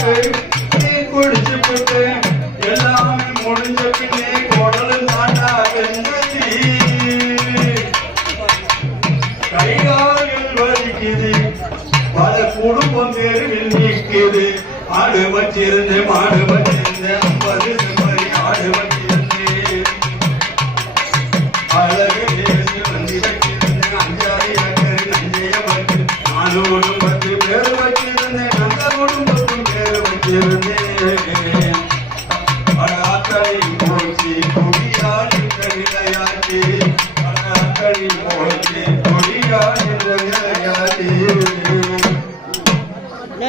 போட்டு நீ குடிச்சு விட்டு எல்லாமே முடிஞ்ச பின்னே குடலு மாட்டா வெந்தி கைகாலில் வலிக்குது பல குடும்பம் தெருவில் நிற்குது ஆடு மாடு ஞானி மனக்கடி மொழி கொடியாகிற